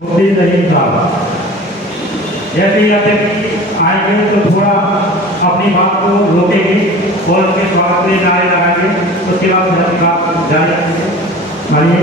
मुफ्ती रहीम साहब, यदि अतिथि आएंगे तो थोड़ा अपनी बात को रोकेंगे और उनके स्वागत में नारे लगाएंगे। उसके बाद फिर अपनी बात जारी रखेंगे। मानिए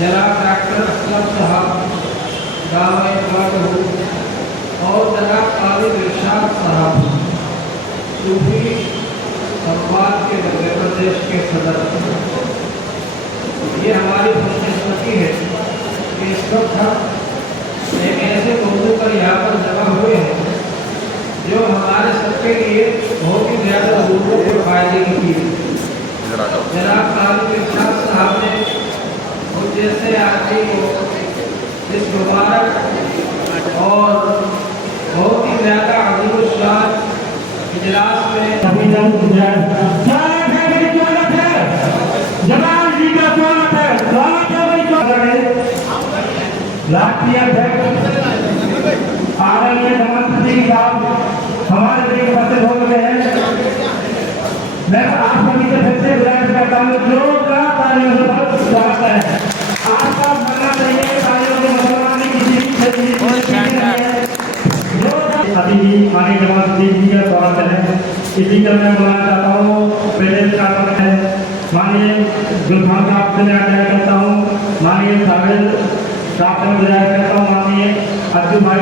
जनाब डॉक्टर असलम साहब दावा और जनाब कादिर इरशाद साहब सूफी संवाद के मध्य प्रदेश के सदर, ये हमारी खुशकिस्मती है कि इस वक्त हम एक ऐसे मौजू पर यहाँ पर जमा हुए हैं जो हमारे सबके लिए बहुत ही ज़्यादा ज़रूरत और फायदे की चीज़ है। जनाब कादिर इरशाद साहब ने मुझ जैसे आदमी को इस मुबारक और बहुत ही ज़्यादा अजीब शान इजलास में जमाल जी का स्वागत है, स्वागत है भाई, स्वागत है। राष्ट्रीय अध्यक्ष आदरणीय नमस्ते साहब हमारे देश उपस्थित हो गए हैं। मैं आप सभी से फिर से गुजारिश करता हूँ जोरदार तालियों से स्वागत है। आपका मरना चाहिए तालियों से, मुसलमान की किसी अतिथि माननीय नवाजुद्दीन जी का स्वागत है। इसी का मैं बुलाना चाहता हूँ प्रेजेंट का है माननीय गुलफाम साहब से मैं आग्रह करता हूँ, माननीय साबिर साहब से गुजारिश करता हूँ, माननीय अज्जू भाई